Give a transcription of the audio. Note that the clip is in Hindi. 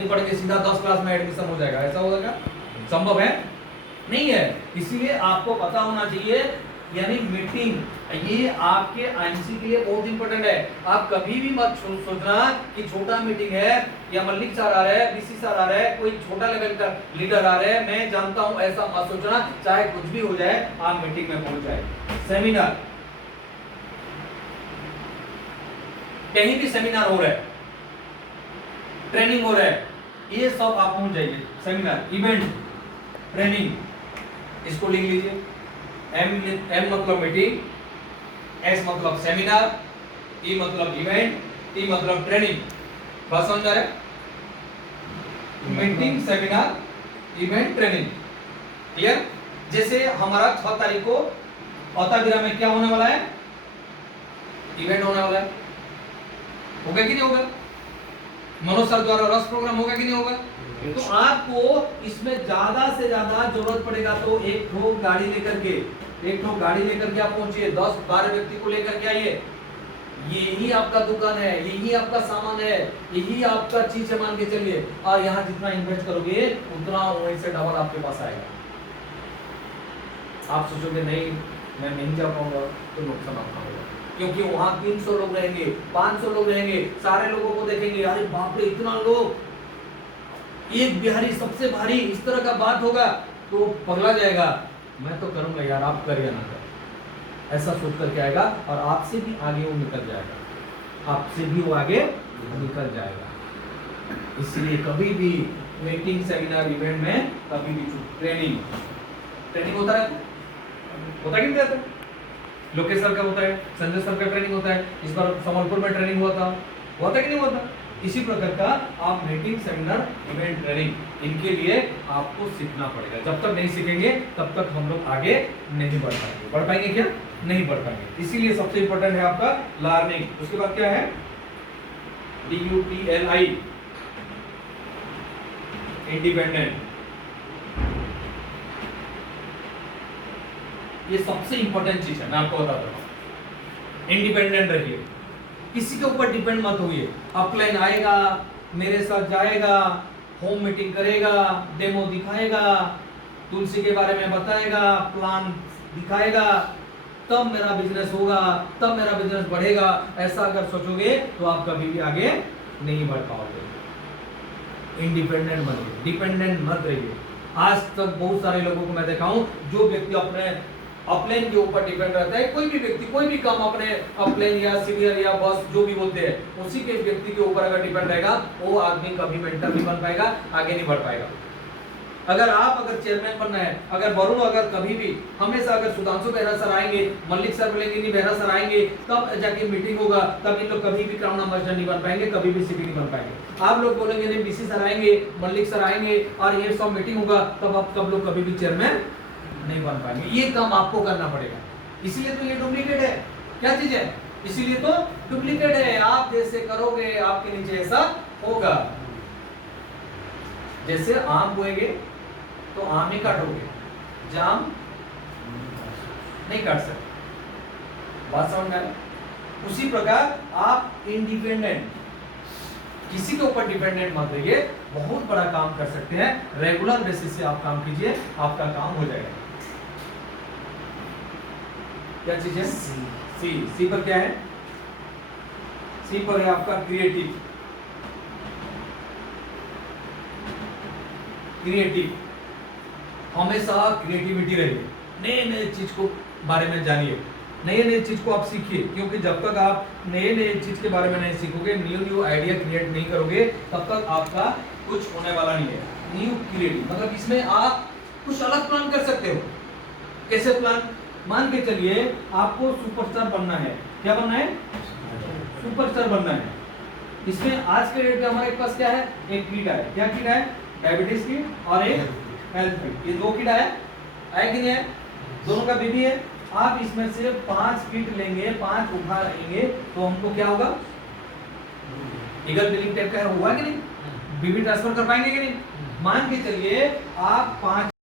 पढ़ेंगे सीधा 10 क्लास में एडमिशन हो जाएगा, ऐसा होगा क्या? संभव है? नहीं है। इसीलिए आपको पता होना चाहिए, यानी मीटिंग ये आपके आईएमसी के लिए बहुत इंपॉर्टेंट है। आप कभी भी मत सोचना कि छोटा मीटिंग है या मल्लिक सर आ रहे हैं, बीसी सर आ रहे हैं, कोई छोटा लेवल का लीडर आ रहे हैं, मैं जानता हूं, ऐसा मत सोचना। चाहे कुछ भी हो जाए, आप मीटिंग में पहुंच जाए। सेमिनार, कहीं भी सेमिनार हो रहा है, ट्रेनिंग हो रहा है, ये सब आप पहुंच जाइए। सेमिनार, इवेंट, ट्रेनिंग, इसको लिख लीजिए। एम मतलब मीटिंग, एस मतलब सेमिनार, ई मतलब इवेंट, टी मतलब ट्रेनिंग। बात समझ आ रहा है? Meeting, seminar, event, training. Clear? जैसे हमारा 6 तारीख को औताबिरा में क्या होने वाला है? इवेंट होने वाला है। होगा कि नहीं होगा? मनोज सर द्वारा रस प्रोग्राम होगा कि नहीं होगा? तो आपको इसमें ज्यादा से ज्यादा जरूरत पड़ेगा तो एक ठो गाड़ी लेकर के आप पहुंचिए। 10-12 व्यक्ति को लेकर के आइए। यही आपका दुकान है, यही आपका सामान है, यही आपका चीज है, मान के चलिए। और यहाँ जितना इन्वेस्ट करोगे उतना वहीं से डबल आपके पास आएगा। आप सोचोगे नहीं मैं नहीं जा पाऊंगा, तो नुकसान आपका होगा, क्योंकि वहां 300 लोग रहेंगे, 500 लोग रहेंगे, सारे लोगों को देखेंगे, अरे बाप रे इतना लोग, एक बिहारी सबसे भारी, इस तरह का बात होगा तो पगला जाएगा। मैं तो करूंगा यार, आप करिए ना कर, ऐसा सोच करके आएगा और आपसे भी आगे वो निकल जाएगा, आपसे भी वो आगे निकल जाएगा। इसलिए कभी भी मीटिंग, सेमिनार, इवेंट में कभी भी ट्रेनिंग होता रहता कि नहीं रहता? लोकेश सर का होता है, संजय सर का ट्रेनिंग होता है, इस बार संबलपुर में ट्रेनिंग हुआ था कि नहीं होता? इसी प्रकार का आप मीटिंग, सेमिनार, इवेंट, ट्रेनिंग, इनके लिए आपको सीखना पड़ेगा। जब तक नहीं सीखेंगे तब तक हम लोग आगे नहीं बढ़ पाएंगे। बढ़ पाएंगे क्या? नहीं बढ़ पाएंगे। इसीलिए सबसे इंपॉर्टेंट है आपका लर्निंग। उसके बाद क्या है? DUTLI, independent. ये सबसे इंपॉर्टेंट चीज है, मैं आपको बताता हूं। इंडिपेंडेंट रहिए, किसी के ऊपर डिपेंड मत होइए। अपलाइन आएगा, मेरे साथ जाएगा, होम मीटिंग करेगा, डेमो दिखाएगा, तुलसी के बारे में बताएगा, प्लान दिखाएगा, तब मेरा बिजनेस होगा, तब मेरा बिजनेस बढ़ेगा। ऐसा अगर सोचोगे तो आप कभी भी आगे नहीं बढ़ पाओगे। इंडिपेंडेंट बनिए, डिपेंडेंट मत रहिए। आज तक बहुत सारे लोगों को मैं देखा हूं, जो व्यक्ति अपलेन के ऊपर डिपेंड रहता है, कोई भी व्यक्ति कोई भी काम अपने अपलेन या सीनियर या बॉस जो भी बोलते हैं, उसी के व्यक्ति के ऊपर अगर डिपेंड रहेगा, वो आदमी कभी मेंटर नहीं बन पाएगा, आगे नहीं बढ़ पाएगा। अगर चेयरमैन बनना है, अगर वरुण अगर कभी भी हमेशा अगर सुधांशु बेहरा सर आएंगे, मल्लिक सर बोलेंगे नहीं बेहरा सर आएंगे, तब जाके मीटिंग होगा, तब इन लोग कभी भी क्राउन एम्बेसडर नहीं बन पाएंगे, कभी भी सीपी नहीं बन पाएंगे। आप लोग बोलेंगे नहीं बीसी सर आएंगे, मल्लिक सर आएंगे और ये सब मीटिंग होगा, तब आप लोग कभी भी चेयरमैन नहीं बन पाएंगे। ये काम आपको करना पड़ेगा। इसीलिए तो ये डुप्लीकेट है। क्या चीज है? इसीलिए तो डुप्लीकेट है। आप जैसे करोगे आपके नीचे ऐसा होगा। जैसे आम बोएंगे तो आम ही काटोगे, जाम नहीं काट सकते। बात समझ में आ रहा? उसी प्रकार आप इंडिपेंडेंट, किसी के ऊपर डिपेंडेंट मत रहिए, बहुत बड़ा काम कर सकते हैं। रेगुलर बेसिस से आप काम कीजिए, आपका काम हो जाएगा। क्या चीज है? सी पर क्या है? सी पर है आपका क्रिएटिव। हमेशा क्रिएटिविटी रहिए, नए चीज को बारे में जानिए, नए चीज को आप सीखिए, क्योंकि जब तक आप नए चीज के बारे में नहीं सीखोगे, न्यू आइडिया क्रिएट नहीं करोगे, तब तक आपका कुछ होने वाला नहीं है। न्यू क्रिएटिव मतलब इसमें आप कुछ अलग प्लान कर सकते हो। कैसे प्लान? मान के चलिए आपको सुपरस्टार बनना है। क्या बनना है? सुपरस्टार बनना है। इसमें आज के डेट में हमारे पास क्या है? एक किट है। क्या किट है? डायबिटीज की और एक हेल्थ किट। ये 2 किट है कि नहीं है? दोनों का बीबी है। आप इसमें से 5 किट लेंगे, 5 उठा लेंगे, तो हमको क्या होगा? ईगल बिलिंग टाइप का हुआ कि नहीं? बीबी ट्रांसफर कर पाएंगे कि नहीं? मान के चलिए आप 5